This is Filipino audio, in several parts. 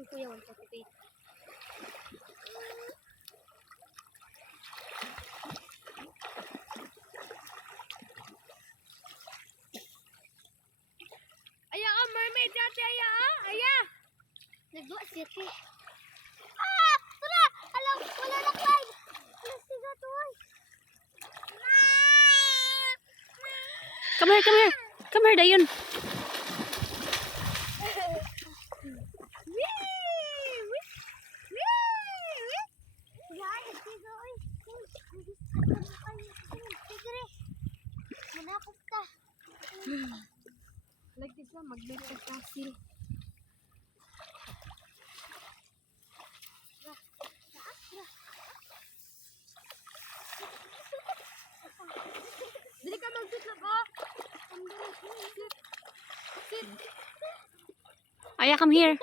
akong kuya 148. Aya ka mermaid dati aya ah. Aya. Nagduwa siya. Ah! Tara! Alam, wala na climb. Nasiga to ay. Come here, come here. Come here, Dayon. Like this lang, mag-make ng kasil. Dili ka mag-sit na ba? Sit. Aya, come here.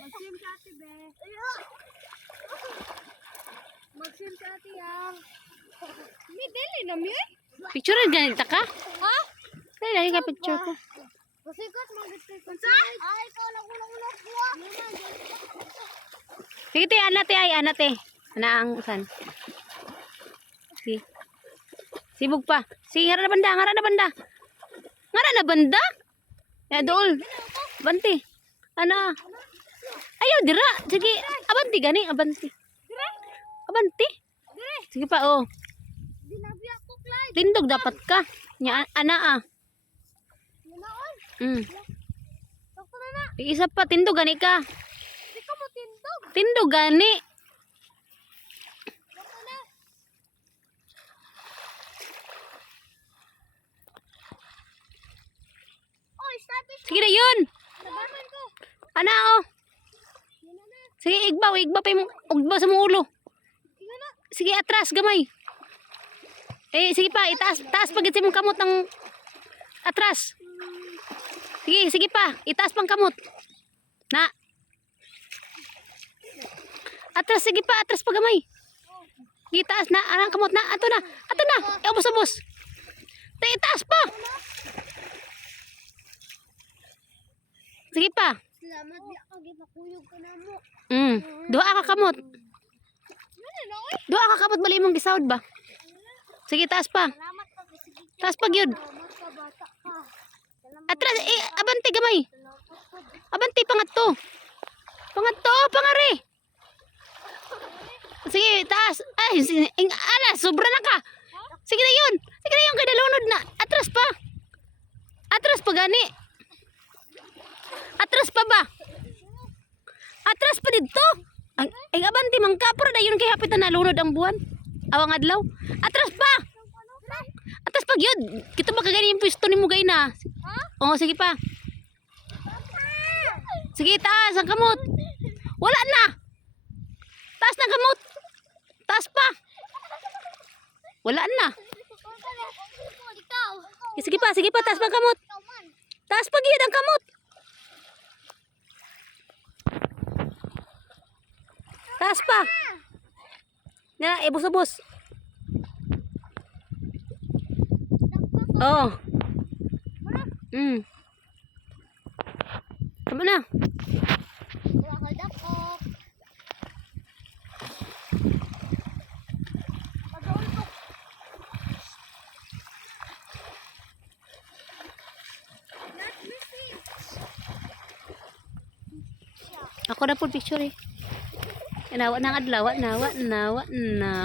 Mag-swim ka ate, be. Mag-swim ka ate, yang. May dili na mi. Picture ganito ka? Ha? Dali, dali ka picture ko. Basikat, mag-swim ka. Ay, ikaw lang ulang-ulang kuha. Sige, te, anate ay, anate. Ana ang usan. Sige. Sibog pa. Sige, ngara na banda, ngara na banda. Ngara na banda? Ya, dool. Abanti. Ana. Ayaw, dira. Sige, abanti gani, abanti. Abanti. Sige pa, oh. Dinabi ako, Clyde. Tindog dapat ka. Nya, ana ah. Yanaon. Sakto na na. Isa pa, tindog gani ka. Di ka mo tindog. Tindog gani. Sakto na. Oy, starfish. Sige na yun. Nabaman ko. Ana oh. Yan na. Sige, igbaw pa yung ugbaw sa mong ulo. Tingnan na. Sige, atras, gamay. Sige pa, taas pagit mong kamot ng atras. Sige pa, itaas pang kamot. Na. Atras, sige pa, atras pa gamay. Itaas na, arang kamot na, ato na. Ubos. Itaas pa. Sige pa. Salamat di ako gipakuyog ka na mo. Duha ka kamot. Ano na oy? Duha ka kamot, bali mong gisawd ba? Sige, taas pa. Salamat pa sige. Taas pa gyud. Salamat ka bata ka. Atras, abanti gamay. Salamat pa. Abanti pangatto. Pangari. Sige, taas. Ay, ala, sobra na ka. Sige na yun, kay dalunod na. Atras pa gani. Atras pa ba? Atras pa dito. Ay, abanti man ka, pero dayon kay hapit na nalunod ang buwan. Awang adlaw. Atras pa gyud. Kita ba kagani yung pwesto ni mo gay na? Oo, sige pa. Sige, taas ang kamot. Wala na. Taas ng kamot. Taas pa. Wala na. Sige pa, taas pa ang kamot. Taas pa gyud ang kamot. Taas pa. Na, ibus-ubos. Oh. Tama na. Ako na po picture eh. Nawa na adlaw, nawa na.